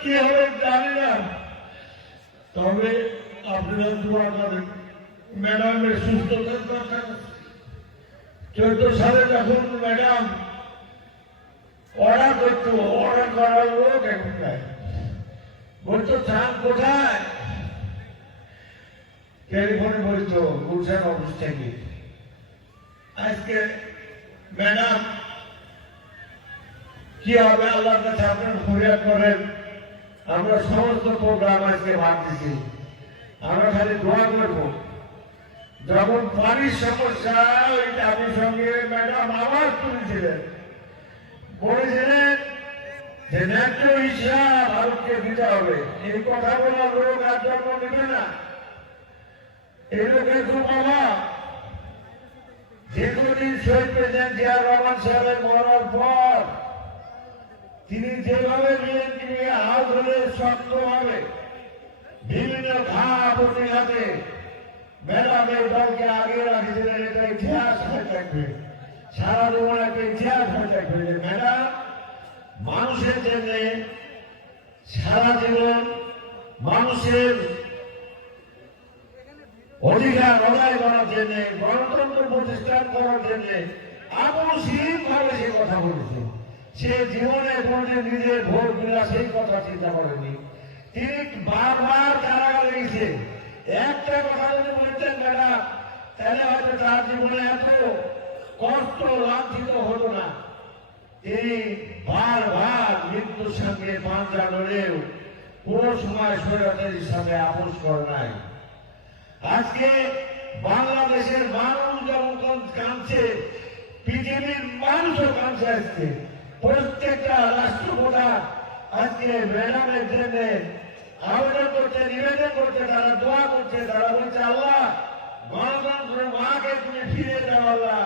কি হবে জানি না তবে আপনারা দোয়া করেন ম্যাডামের সুস্থতার দরকার চোদ্দ সালে যখন ম্যাডাম অর্ডার করতো অর্ডার করার লোক এখন বলতো চান কোথায় টেলিফোনে বলতো গুলশান অফিস থেকে আজকে ম্যাডাম কি হবে আল্লাহর কাছে আপনার ফরিয়াদ করেন আমরা সমস্ত প্রোগ্রাম আজকে ভাগ দিছি। আমরা খালি দোয়া করব। যখন পানির সমস্যা, ওই দাবির সঙ্গে ম্যাডাম আবার তুলেছিলেন। বলেছিলেন যে ন্যায্য হিসাব ভারতকে দিতে হবে। এই কথা বলা লোক আর জন্ম নেবে না। এই লোকের খুব অভাব। দীর্ঘদিন শহীদ প্রেসিডেন্ট জিয়া রহমান সাহেবের তিনি যেভাবে নিয়ে হাত ধরে শক্ত হবে। বিভিন্ন ঘা প্রতিঘাতে ম্যাডামের দলকে আগে রাখেছিলেন এটা ইতিহাস হয়ে থাকবে। সারা জীবন একটা ইতিহাস হয়ে থাকবে যে, ম্যাডাম, মানুষের জন্য সারা জীবন মানুষের অধিকার আদায় করার জন্য, গণতন্ত্র প্রতিষ্ঠান করার জন্য আপসীম ভাবে সে কথা বলেছে। সে জীবনে কোনদিন নিজের ভোট দিলা সেই কথা চিন্তা করেনি। তিনি বারবার কারাগারে গেছে একটা কথা যদি বলতেন ম্যাডাম তাহলে হয়তো তার জীবনে এত কষ্ট, লাঞ্ছিত হতো না। তিনি বারবার মৃত্যুর সঙ্গে পাঞ্জা লড়েও কোনো সময় সৈরাতের সাথে আপোষ করে নাই। আজকে বাংলাদেশের মানুষ যেমন কাঁদছে, পৃথিবীর মানুষও কাঁদছে আজকে। প্রত্যেকটা রাষ্ট্রপ্রধান আজকে ম্যাডামের জন্য আবেদন করছে, নিবেদন করছে, তারা দোয়া করছে, তারা বলছে, আল্লাহ গণতন্ত্রের মাকে তুমি ফিরে দাও, আল্লাহ।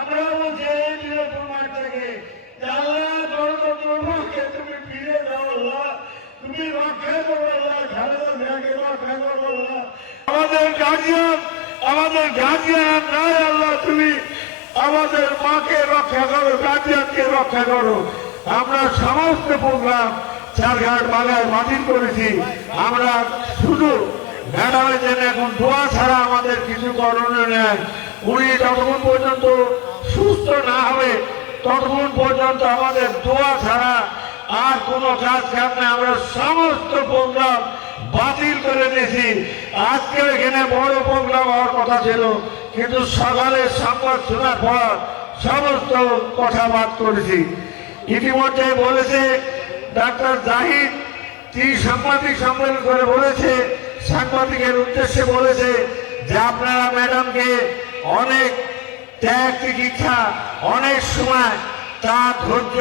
আমরাও বলছি, এই বিরোধী মাঠ থেকে। যে আল্লাহ গণতন্ত্রের মাকে তুমি ফিরে দাও, আল্লাহ। তুমি রক্ষা করো, আল্লাহ। খালেদা রক্ষা করো, আল্লাহ। আমাদের গার্জিয়ান আমাদের গার্জিয়ান আমাদের মাকে রক্ষা করো গার্জিয়ানকে রক্ষা করো। আমরা সমস্ত প্রোগ্রাম চারঘাট বাগায় বাতিল করেছি। আমরা শুধু এখন দোয়া ছাড়া আমাদের কিছু করণীয় নেই। উনি যতক্ষণ পর্যন্ত সুস্থ না হবে, ততক্ষণ পর্যন্ত আমাদের দোয়া ছাড়া আর কোনো কাজ কাম নেই। আমরা সমস্ত প্রোগ্রাম বাতিল করে দিয়েছি। আজকে এখানে বড় প্রোগ্রাম হওয়ার কথা ছিল, কিন্তু সকালে সংবাদ শোনার পর সমস্ত কথা বাদ করেছি। ইতিমধ্যে বলেছে, ডাক্তার জাহিদ তিনি সাংবাদিক সম্মেলন করে বলেছে, সাংবাদিকের উদ্দেশ্যে বলেছে যে আপনারা ম্যাডামকে অনেক ত্যাগ চিকিৎসা অনেক সময় তার ধৈর্য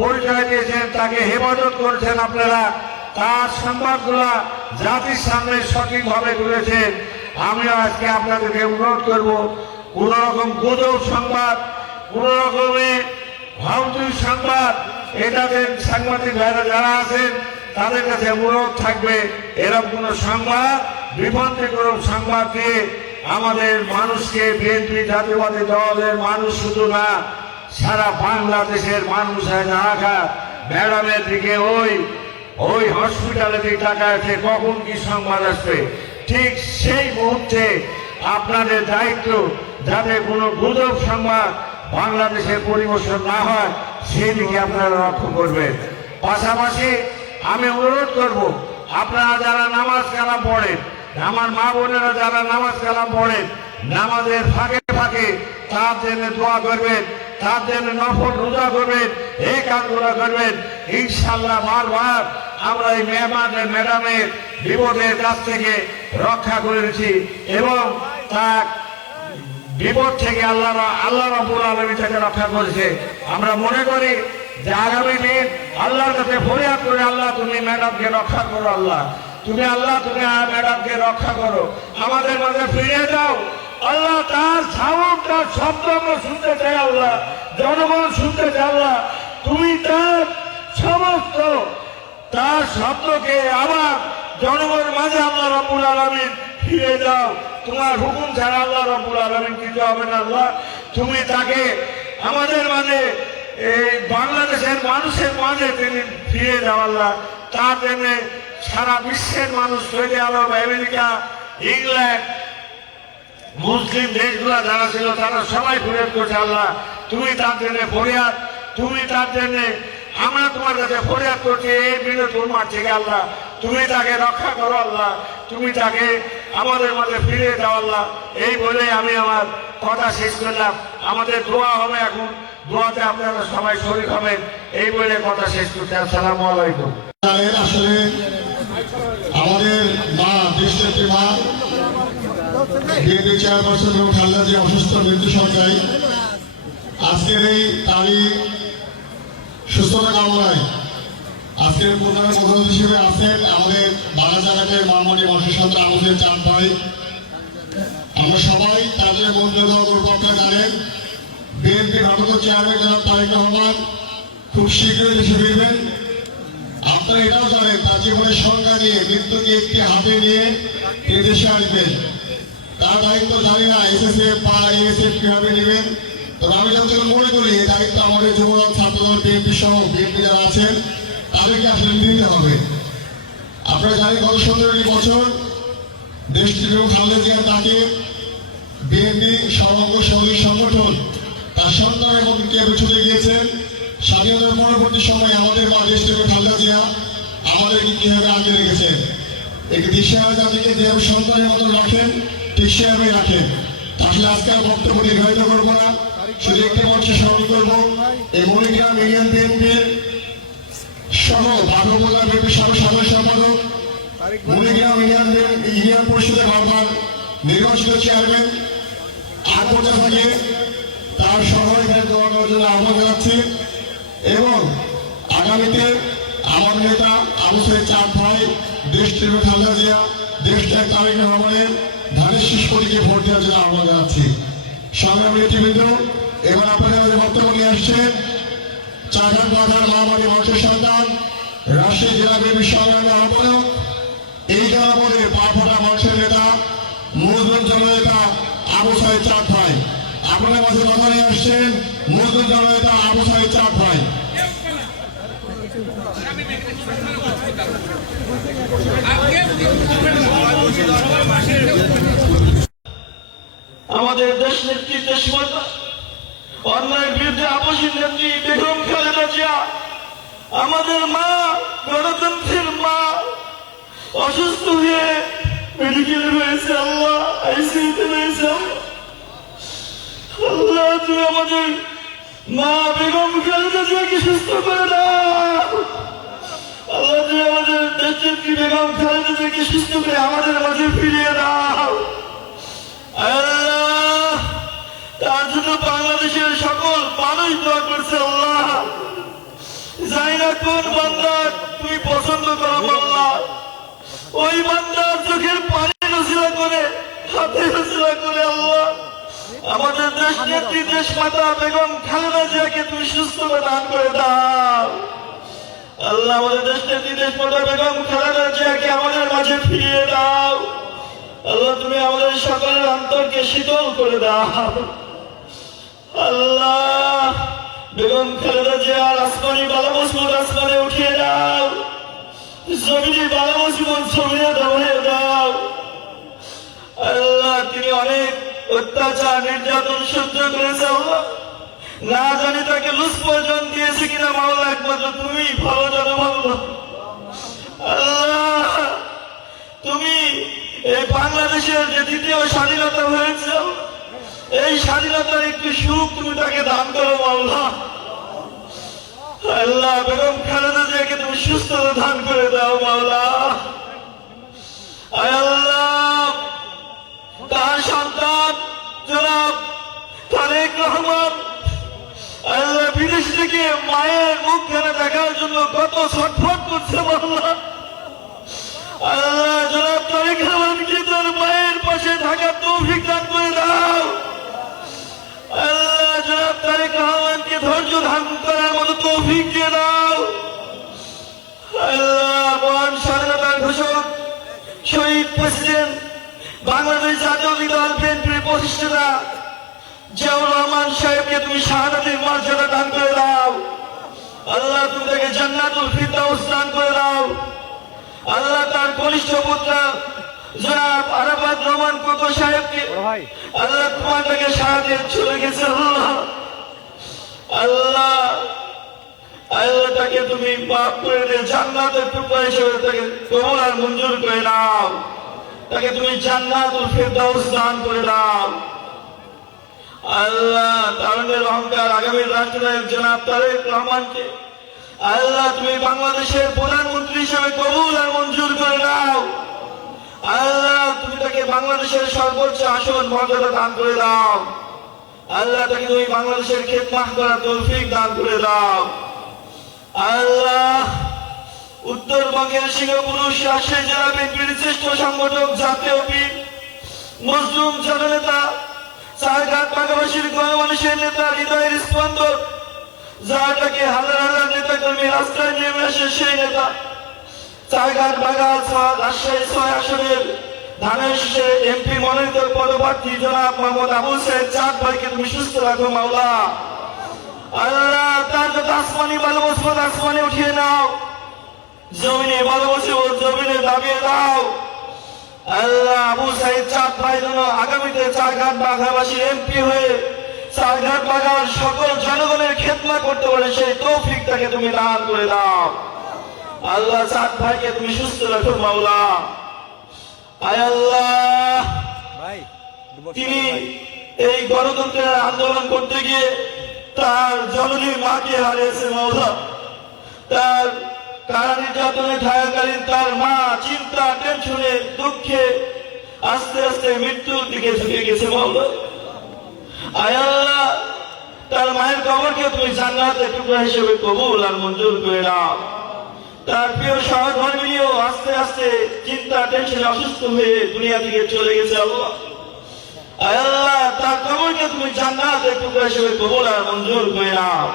পরিচয় দিয়েছেন, তাকে হেফাজত করেছেন আপনারা। তার সংবাদগুলা জাতির সামনে সঠিকভাবে তুলেছেন আমিও আজকে আপনাদেরকে অনুরোধ করব, কোন রকম গুজব সংবাদ, কোন রকমের ভাউতুর সংবাদ এটাদের সাংবাদিক ভাইরা যারা আছেন, তাদের কাছে অনুরোধ থাকবে, এরকম কোন সংবাদ, বিভ্রান্তিকর সংবাদ দিয়ে আমাদের মানুষকে বিএনপি জাতীয়বাদী দলের মানুষ শুধু না, সারা বাংলাদেশের মানুষ এলাকা ম্যাডামের দিকে ওই ওই হসপিটালে যে টাকা আছে, কখন কি সংবাদ আসবে? ঠিক সেই মুহূর্তে আপনাদের দায়িত্ব যাতে কোনো গুজব সংবাদ বাংলাদেশে পরিবেশন না হয় সেই দিকে আপনারা লক্ষ্য করবেন। পাশাপাশি আমি অনুরোধ করব, আপনারা যারা নামাজ কালাম পড়েন, আমার মা বোনেরা যারা নামাজ কালাম পড়েন, নামাজের ফাঁকে ফাঁকে তার জন্য দোয়া করবেন, তার জন্য নফল রোজা করবেন এই কাজগুলো করবেন। ইনশাল্লাহ বারবার আমরা এই মেহমানের, ম্যাডামের বিপদের কাছ থেকে রক্ষা করেছি এবং তার বিপদ থেকে আল্লাহ আল্লাহ রব্বুল আলমী তাকে রক্ষা করেছে। আমরা মনে করি যে আগামী দিন আল্লাহর কাছে ফরিয়াদ করে আল্লাহ, তুমি ম্যাডামকে রক্ষা করো আল্লাহ। তুমি আল্লাহ, তুমি ম্যাডামকে রক্ষা করো। আমাদের মাঝে ফিরে যাও। আল্লাহ তার সাউন্ড, তার শব্দ আমরা শুনতে চাই আল্লাহ। জনগণ শুনতে চাই আল্লাহ। তুমি তার সমস্ত তার স্বপ্নকে আবার জনগণের মাঝে আল্লাহ রব্বুল আলমিন ফিরে যাও তোমার হুকুম ছাড়া আল্লাহ রব্বুল আলমিন কিছু হবে না আল্লাহ। তুমি তাকে আমাদের মাঝে, এই বাংলাদেশের মানুষের মাঝে তিনি ফিরে দেওয়া আল্লাহ। তার জন্য সারা বিশ্বের মানুষ, সৌদি আরব, আমেরিকা, ইংল্যান্ড, মুসলিম দেশগুলা যারা ছিল, তারা সবাই ফরিয়াদ করছে আল্লাহ। তুমি তার জন্য ফরিয়াদ, তুমি তার জন্য আমরা তোমার কাছে ফরিয়াদ করছি, এই বিনোদ মার থেকে আল্লাহ। তুমি তাকে রক্ষা করো আল্লাহ। তুমি তাকে আমাদের মাঝে ফিরে দাও আল্লাহ। এই বলে আমি আমার কথা শেষ করলাম। আমাদের দোয়া হবে এখন। দোয়াতে আপনারা সবাই শরীর হবেন। এই বলে কথা শেষ করছি। আসসালামু আলাইকুম। আসলে আমাদের মা দেশনেত্রী মা এবং যে অসুস্থ, মৃত্যু সরকারি আজকের এই তারই সুস্থতা কামনায় আজকের প্রধান প্রধান হিসেবে আছেন আমাদের বাগাজাঘাটের মামনি মশাসন্ত্র আমাদের চাঁদ ভাই। আমরা সবাই তাদের দেওয়া পক্ষে জানেন। বিএনপি ভারত চেয়ারম্যান জনাব তারেক রহমান খুব শীঘ্রই দেশে ফিরবেন। আপনারা এটাও জানেন, তার জীবনের সংজ্ঞা নিয়ে, মৃত্যুকে একটি হাতে নিয়ে তিনি দেশে আসবেন। তার দায়িত্ব জানি না এসএসএফ বা এএসএফ কীভাবে নেবেন। তবে আমি যতটুকু মনে করি এই দায়িত্ব আমাদের যুবদল, ছাত্রদল, বিএনপি সহ বিএনপি যারা আছেন, তাদেরকে আসলে নিতে হবে। আপনারা জানেন গত সতেরোটি বছর দেশটির খালেদা জিয়া তাকে বিএনপি সমগ্র শহীদ সংগঠন, তার সন্তান এবং কেউ ছুটে গিয়েছেন। স্বাধীনতার পরবর্তী সময় আমাদের মা দেশ থেকে খালেদা জিয়া আমাদেরকে কীভাবে আগে রেখেছেন? একটি দিশাহারা জাতিকে যেভাবে সন্তানের মতো রাখেন, ঠিক সেভাবে রাখেন। তাহলে আজকে আর বক্তব্য নির্ধারিত করব না। শুধু একটি মঞ্চে স্মরণ করব। এই মণিগ্রাম ইউনিয়ন বিএনপির সহ বাঘ উপজেলা বিএনপির সাধারণ সম্পাদক মণিগ্রাম ইউনিয়ন ইউনিয়ন পরিষদের বারবার নির্বাচিত চেয়ারম্যান বছর থেকে তার সহযোগিতা দেওয়ার জন্য আহ্বান জানাচ্ছি এবং আগামীতে আমার নেতা আবু সাইদ চাঁদ ভাই, দেশ টিভি খালেদা জিয়া, দেশ ত্যাগ তারেক রহমানের ধানের শীষ ভোট দেওয়ার জন্য আহ্বান জানাচ্ছি। সংগ্রামী নীতিবৃন্দ এবার আপনারা আমাদের বক্তব্য নিয়ে আসছেন, চাঁদার বাজার মহামারী মানুষের সন্তান, রাজশাহী জেলা বিএনপি সংগ্রামী আহ্বায়ক, এই জনপদের পাফাটা মানুষের নেতা মুসলিম জননেতা আবু সাহেব চাঁদ ভাই। আপনাদের মাঝে কথা নিয়ে আসছেন মুসলিম জননেতা আবু সাহেব চাঁদ ভাই। আমাদের দেশ নেত্রী দেশমাতা অন্যায়ের বিরুদ্ধে আপসী নেত্রী বেগম খালেদা জিয়া আমাদের মা, গণতন্ত্রের মা, অসুস্থ হয়ে মেডিকেলে রয়েছে আল্লাহ আইসিইউতে রয়েছে আল্লাহ। তুমি আমাদের মা বেগম খালেদা জিয়াকে সুস্থ করে দাও। আল্লাহ, তুমি আমাদের দেশ নেত্রী বেগম খালেদা জিয়াকে সুস্থ করে আমাদের মাঝে ফিরিয়ে দাও। আল্লাহ জন্য বাংলাদেশের সকল মানুষ দোয়া করছে, আল্লাহ। জানি না কোন বান্দা তুমি পছন্দ করো আল্লাহ ওই বান্দার চোখের পানি নসিলা করে, হাতে নসিলা করে, আল্লাহ। আমাদের দেশ নেত্রী, দেশ মাতা বেগম খালেদা জিয়াকে তুমি সুস্থ দান করে দাও। আল্লাহ, আমাদের দেশ নেত্রী, দেশ মাতা বেগম খালেদা জিয়াকে আমাদের মাঝে ফিরিয়ে দাও। আল্লাহ, তুমি আমাদের সকলের অন্তরকে শীতল করে দাও আল্লাহ না জানি তাকে লুস পর্যন্ত দিয়েছে কিনা মাওলা একমাত্র তুমি ভালো জানো আল্লাহ, তুমি এই বাংলাদেশের যে দ্বিতীয় স্বাধীনতা হয়েছে, এই স্বাধীনতার একটু সুখ তুমি তাকে দান করো মাওলা আল্লাহ, বেগম খালেদা জিয়াকে তুমি সুস্থতা দান করে দাও, মাওলা। আল্লাহ, তার সন্তান, জনাব তারেক রহমান। আল্লাহ, বিদেশ থেকে মায়ের মুখখানে দেখার জন্য কত ছটফট করছে, মাওলা। আল্লাহ, জনাব তারেক রহমানকে তোর মায়ের পাশে থাকার তৌফিক দান করে দাও। আল্লাহ, জনাব তারেক রহমানকে ধৈর্য ধারণ করার মতো তৌফিক দিয়ে দাও আল্লাহ মহান স্বাধীনতার ঘোষক শহীদ প্রেসিডেন্ট বাংলাদেশ জাতীয় দল বিএনপির প্রতিষ্ঠাতা জিয়াউর রহমান সাহেবকে তুমি শাহাদাতের মর্যাদা দান করে দাও। আল্লাহ তাকে জান্নাতুল ফিরদাউস দান করে দাও। আল্লাহ তার কনিষ্ঠ পুত্র জনাব আরাফাত রহমান কোকো সাহেবকে আল্লাহ তোমার তাকে সাহায্যে চলে গেছে আল্লাহ। আল্লাহ আল্লাহ তাকে তুমি মাফ করে দে জান্নাতের টুকরা হিসেবে তাকে আর মঞ্জুর করে নাও। তাকে তুমি জান্নাতুল ফিরদাউস দান করে দাও। আল্লাহ তারুণের অহংকার আগামী রাষ্ট্রনায়ক জনাব তারেক রহমানকে। আল্লাহ তুমি বাংলাদেশের প্রধানমন্ত্রী হিসেবে কবুল আর মঞ্জুর করে নাও। আল্লাহ তুমি তাকে বাংলাদেশের সর্বোচ্চ আসন মর্যাদা দান করে দাও। আল্লাহ তাকে তুমি বাংলাদেশের খেদমাহ করার তৌফিক দান করে দাও। আল্লাহ উত্তরবঙ্গের সিংহপুরুষ রাজশাহী জেলা বিএনপির শ্রেষ্ঠ সংগঠক জাতীয় বীর মজলুম জননেতা সারঘাট বাগাবাসীর গণমানুষের নেতা, হৃদয়ের স্পন্দন যাটাকে হাজার হাজার নেতা কর্মী রাস্তায় নেমে আসে সেই নেতা। চারঘাট বাগাল সহ রাজশাহী ছয় আসনের ধানের শীষে এমপি মনোনীত পদপ্রার্থী জনাব মোহাম্মদ আবু সাহেব চাঁদ ভাইকে তুমি সুস্থ রাখো মাওলা। আল্লাহ, তার যত আসমানি ভালোবাসবো আসমানে উঠিয়ে নাও। জমিনে ভালোবাসে ওর জমিনে দাবিয়ে দাও। আল্লাহ আবু সাইদ চাঁদ ভাই যেন আগামীতে চারঘাট বাঘাবাসীর এমপি হয়ে চারঘাট বাঘার সকল জনগণের খেদমা করতে পারে সেই তৌফিক তাকে তুমি দান করে দাও। আল্লাহ চাঁদ ভাইকে তুমি সুস্থ রাখো মাওলা। আয় আল্লাহ। তিনি এই গণতন্ত্রের আন্দোলন করতে গিয়ে তার জননী মাকে হারিয়েছে মাওলা। তার কারা নির্যাতনে থাকাকালীন তার মা চিন্তা, টেনশনে, দুঃখে আস্তে আস্তে মৃত্যুর দিকে ঝুঁকে গেছে মাওলা আয় আল্লাহ তার মায়ের কবরকে তুমি জান্নাতের টুকরা হিসেবে কবুল আর মঞ্জুর করে নাও। তার প্রিয় সহধর্মিনীও আস্তে আস্তে চিন্তা, টেনশনে অসুস্থ হয়ে দুনিয়া থেকে চলে গেছে আল্লাহ। আয় আল্লাহ তার কবরকে তুমি জান্নাতের টুকরা হিসেবে কবুল আর মঞ্জুর করে নাও।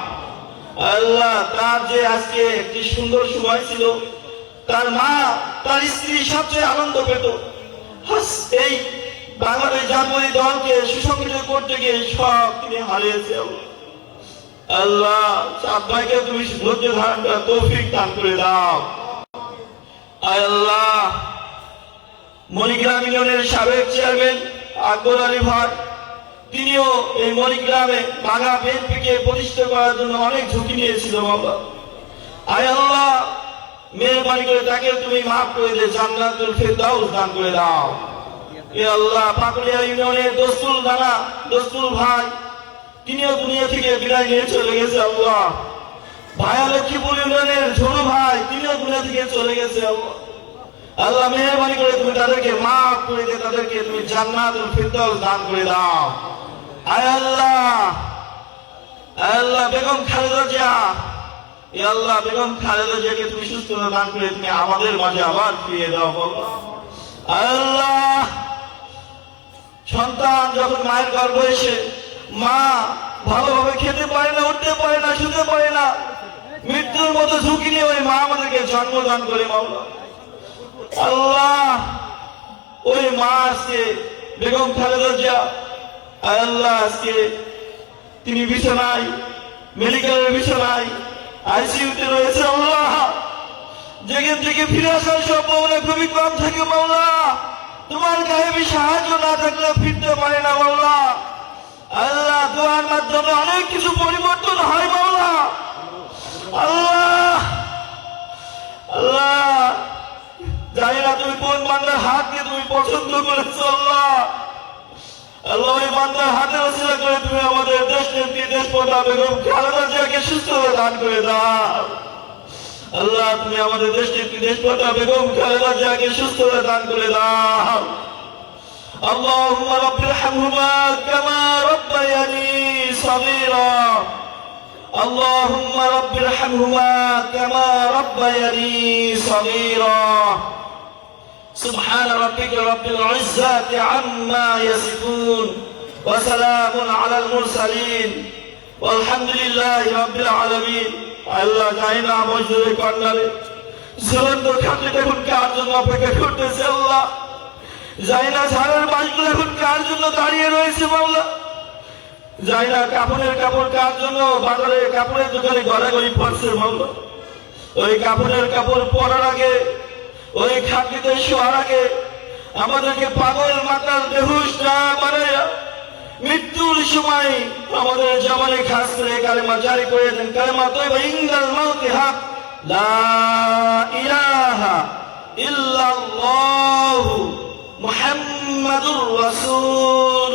আল্লাহ, তার যে আজকে একটি সুন্দর সময় ছিল, তার মা, তার স্ত্রী সবচেয়ে আনন্দ পেত। এই বাংলাদেশ জাতীয় দলকে সুসংগঠিত করতে গিয়ে সব তিনি হারিয়েছে আল্লাহ, চাঁদ ভাইকে তুমি ধৈর্য ধারণ করার তৌফিক দান করে দাও। আল্লাহ, মণিগ্রাম ইউনিয়নের সাবেক চেয়ারম্যান আকবর আলী ভাই তিনিও এই মণিগ্রামে বাংলা বিএনপিকে প্রতিষ্ঠা করার জন্য অনেক ঝুঁকি নিয়েছিল, বাবা। আয় আল্লাহ, মেহরবানি করে তাকে তুমি মাফ করে দে, জান্নাতুল ফেরদাউস দান করে দাও। এ আল্লাহ, পাকুলিয়া ইউনিয়নের দস্তুল দানা, দস্তুল ভাই, তিনিও দুনিয়া থেকে বিদায় নিয়ে চলে গেছে, আল্লাহ। ভাইয়া লক্ষ্মীপুর ইউনিয়নের ঝোড়ু ভাই, তিনিও দুনিয়া থেকে চলে গেছে, আল্লাহ। আল্লাহ, মেহরবানি করে তুমি তাদেরকে মাফ করে দে, তাদেরকে তুমি জান্নাতুল ফিরদাউস দান করে দাও। বেগম তুমি দান করে তুমি আমাদের মাঝে আবার ফিরিয়ে দাও আল্লাহ। সন্তান যখন মায়ের এসে মা ভালোভাবে খেতে পারে না, উঠতে পারে না, শুতে পারে না, মৃত্যুর মতো ঝুঁকি নিয়ে ওই মা আমাদেরকে জন্মদান করে আল্লাহ, ওই মা আজকে বেগম খালেদা জিয়া আল্লাহ আজকে তিনি বিছানায় মেডিকেলের বিছানায় আইসিইউতে রয়েছে আল্লাহ। যেখান থেকে ফিরে আসার সম্ভাবনা খুবই কম থাকে মাওলা। তোমার গায়েবী সাহায্য না থাকলে ফিরতে পারে না মাওলা। আল্লাহ দোয়ার মাধ্যমে অনেক কিছু পরিবর্তন হয় মাওলা। আল্লাহ আল্লাহ, জানি না তুমি কোন বান্দার হাতকে তুমি পছন্দ করেছ আল্লাহ আল্লাহ ওই বান্দার হাতে রসিলা করে তুমি আমাদের দেশ নেত্রী দেশ প্রধা বেগম খালেদা জিয়াকে সুস্থতা দান করে দাও আল্লাহ তুমি আমাদের দেশ নেত্রী দেশ প্রধা বেগম খালেদা জিয়াকে সুস্থতা দান করে দাও اللهم رب ارحمهما كما ربياني صغيرا اللهم رب ارحمهما كما ربياني صغيرا سبحان ربك رب العزة عما يصفون وسلام على المرسلين والحمد لله رب العالمين আল্লাহ জানি না মজদুরের কন্যারে ঝুলন্ত খাটে দেখুন কার জন্য অপেক্ষা করতেছে আল্লাহ জানি না ঝাড়ের বাসগুলো এখন কার জন্য দাঁড়িয়ে রয়েছে বাংলা জানি না কাপড়ের কাপড় কার জন্য বাজারে কাপড়ের দোকানে গড়াগড়ি পড়ছে বাংলা ওই কাপড়ের কাপড় পরার আগে ওই খাটিতে শোয়ার আগে আমাদেরকে পাগল মাতার বেহুশ না বানাইয়া মৃত্যুর সময় আমাদের জবানে খাস করে কালেমা জারি করে দেন। কালেমা তো ইন্দাল মাউতি হাক লা ইলাহা ইল্লাল্লাহু মুহাম্মাদুর রাসূল